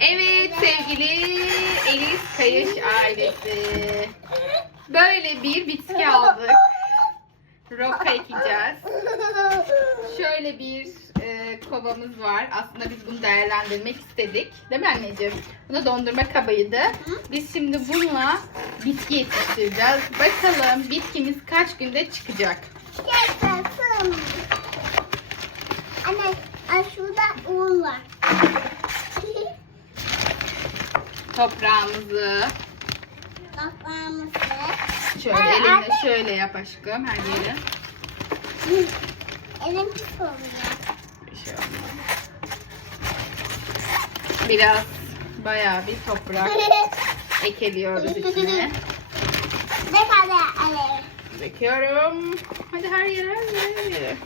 Evet sevgili Elis Kayış ailesi. Böyle bir bitki aldık. Roka ekeceğiz. Şöyle bir e, kovamız var. Aslında biz bunu değerlendirmek istedik. Değil mi anneciğim? Bu da dondurma kabıydı. Biz şimdi bununla bitki yetiştireceğiz. Bakalım bitkimiz kaç günde çıkacak. Anne, şurada un var. Toprağımızı Kapağımızı. şöyle Aa, elinle anne. şöyle yap aşkım her yeri. Elim pis oluyor. Bir şey olmaz. Biraz bayağı bir toprak ekeliyoruz içine. Ne kadar alev. Döküyorum. Hadi her yere her yere, her yere.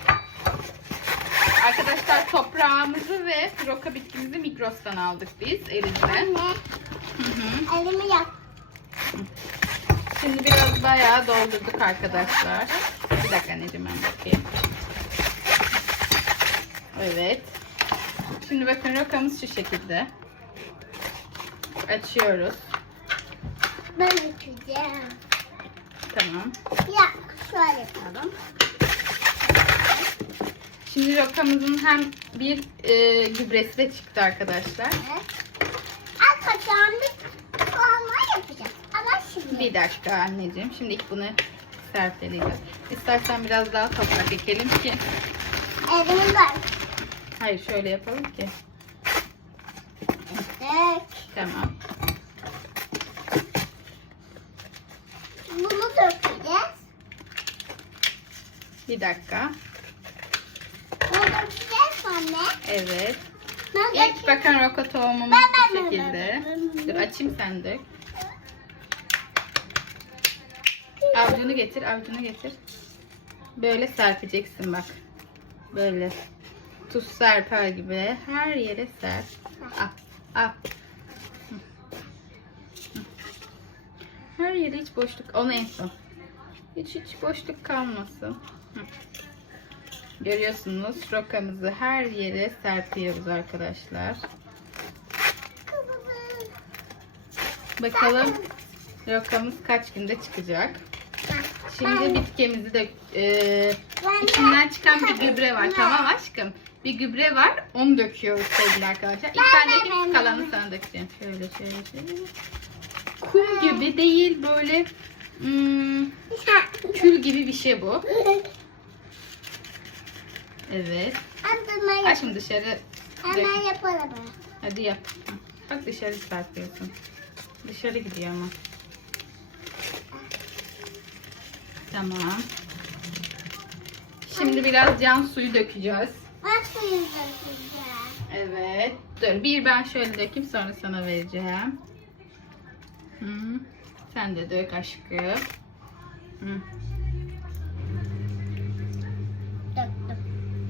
Arkadaşlar toprağımızı ve roka bitkimizi Migros'tan aldık biz elimle. Hı hı. elimi yap. Şimdi biraz bayağı doldurduk arkadaşlar. Bir dakika anneciğim ben bakayım. Evet. Şimdi bakın rokamız şu şekilde. Açıyoruz. Ben içeceğim. Tamam. Ya, şöyle yapalım. Şimdi rokamızın hem bir e, gübresi de çıktı arkadaşlar. Evet. Arkadaşlar biz soğanla yapacağız. Ama şimdi. Bir dakika anneciğim. Şimdi ilk bunu serpeleyeceğiz. İstersen biraz daha toprak ekelim ki. Elimin var. Hayır şöyle yapalım ki. Evet. Tamam. Bunu dökeceğiz. Bir dakika. Bunu dökeceğiz anne. Evet. Ben İlk bakın roka tohumumuz Ben- bu şekilde. Dur açayım sen dök. Avucunu getir, avucunu getir. Böyle serpeceksin bak. Böyle. Tuz serper gibi her yere serp. Hı. Hı. Her yere hiç boşluk, onu en. Hiç hiç boşluk kalmasın. Görüyorsunuz rokamızı her yere serpiyoruz arkadaşlar. Bakalım rokamız kaç günde çıkacak. Şimdi bitkimizi de e, içinden çıkan bir gübre var tamam aşkım. Bir gübre var onu döküyoruz sevgili arkadaşlar. İlk ben dökeyim kalanı sana dökeceğim. Şöyle şöyle şöyle. Kum gibi değil böyle hmm, kül gibi bir şey bu. Evet. Aşkım dışarı. Hemen yapalım. Hadi yap. Bak dışarı serpiyorsun. Dışarı gidiyor ama. Tamam. Şimdi biraz can suyu dökeceğiz. Bak suyu dökeceğim. Evet. Dur bir ben şöyle dökeyim sonra sana vereceğim. Hı. Sen de dök aşkım. Hı. Döktüm.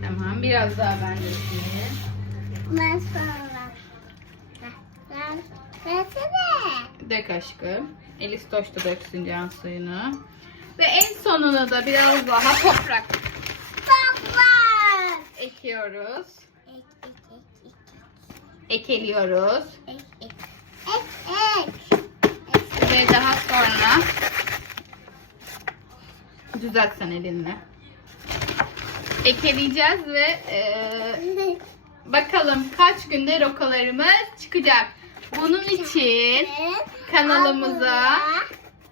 Tamam biraz daha ben dökeyim. Ben sonra. Ben, versene. Dök aşkım. Elis Toş da döksün can suyunu. Ve en sonuna da biraz daha toprak Baba. ekiyoruz. Ek, ek, ek, ek, Ekeliyoruz. ek, ek, ek, ek. Ve daha sonra düzelt sen elinle. Ekeleyeceğiz ve eee, bakalım kaç günde rokalarımız çıkacak. Bunun için kanalımıza